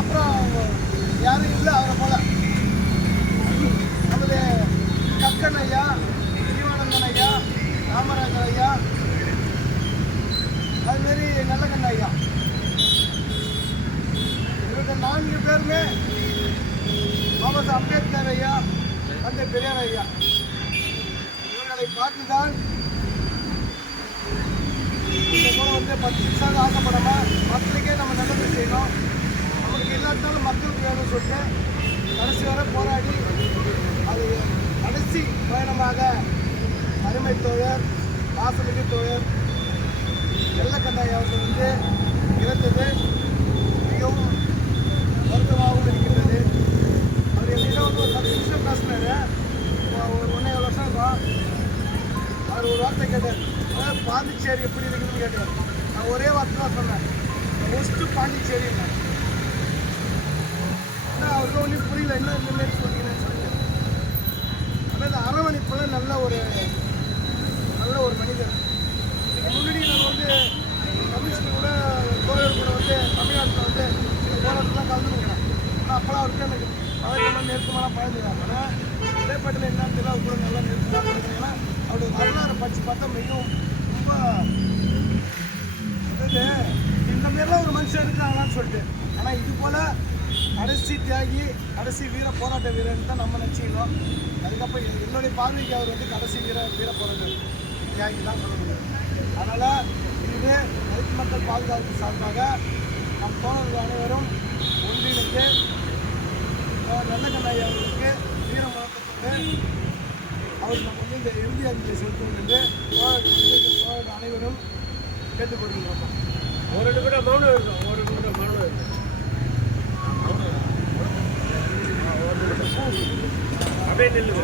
அதுக்கப்புறம் யாரும் இல்லை அவரை போல. நமது கக்கன் ஐயா, ஜீவானந்தன் ஐயா, ராமராஜன் ஐயா, அதுமாரி நல்லகண்ண ஐயா, இவங்க 4 பேருமே பாபா சாஹேப் அம்பேத்கர் ஐயா, தந்தை பெரியார் ஐயா இவர்களை பார்த்துதான் இந்த போல 10 நிமிஷம் ஆசைப்படாம மக்களுக்கே நம்ம நல்லது செய்யணும், நம்மளுக்கு இல்லாட்டாலும் மக்களுக்கு வேணும்னு சொல்லிட்டு கடைசி வரை போராடி அது கடைசி பயணமாக அருமை தோழர் வாசமிகு தோழர் நல்லகண்ண அவர்கள் இறந்தது மிகவும் வருத்தமாகவும் இருக்கின்றது. அவர் என்கிட்ட ஒரு 10 நிமிஷம் பேசினார். ஒரு 1.5 வருஷம் இருக்கும். அவர் ஒரு வார்த்தை கேட்டார், பாண்டிச்சேரி எப்படி இருக்குதுன்னு கேட்டார். நான் ஒரே வார்த்தை தான் சொன்னேன், மோஸ்ட்டு பாண்டிச்சேரி. ஆனால் அவருக்கு ஒன்றும் புரியல, என்ன இந்த மாரி சொன்னீங்கன்னு சொல்லிட்டு. ஆனால் இந்த அரவணைப்பில் நல்ல ஒரு மனிதர். முன்னாடி நம்ம கம்யூனிஸ்ட் கூட தோழர் கூட தமிழ்நாட்டில் போராட்டம்லாம் கலந்துருக்கிறேன். ஆனால் அப்போலாம் அவருக்கு எனக்கு பழக்கமாக நெருக்கமான பழகுறாங்க. ஆனால் இடைப்பட்டில் என்னன்னு தெரியல, அவர் கூட நல்லா நெருக்கமாக பழகுறீங்கன்னா அவருடைய வரலாறு படித்து பார்த்தா மிகவும் ரொம்ப அதாவது இந்த மாரிலாம் ஒரு மனுஷன் இருக்கிறாங்களான்னு சொல்லிட்டு. ஆனால் இது போல் கடைசி தியாகி, கடைசி போராட்ட வீரன் தான் நம்ம நினச்சிக்கணும். அதுக்கப்புறம் என்னுடைய பார்வைக்கு அவர் கடைசி வீர போராட்ட தியாகி தான் சொல்ல முடியும். அதனால் இது தலித் மக்கள் பாதுகாப்பு சார்பாக நம் தோழர்கள் அனைவரும் ஒன்றிணைந்து நல்லகண்ண ஐயா அவர்களுக்கு வீர முழக்கத்தோடு அவர் நம்ம இந்த இறுதி அறிக்கை செலுத்துவோம் என்று தோழர்கள் அனைவரும் கேட்டுக்கொள்கிறோம். ஒரு நிமிடம் மௌனம் இருக்கும், ஒரு நிமிடம் மௌனம் இருக்கும். அப்படியே நில்லுங்க.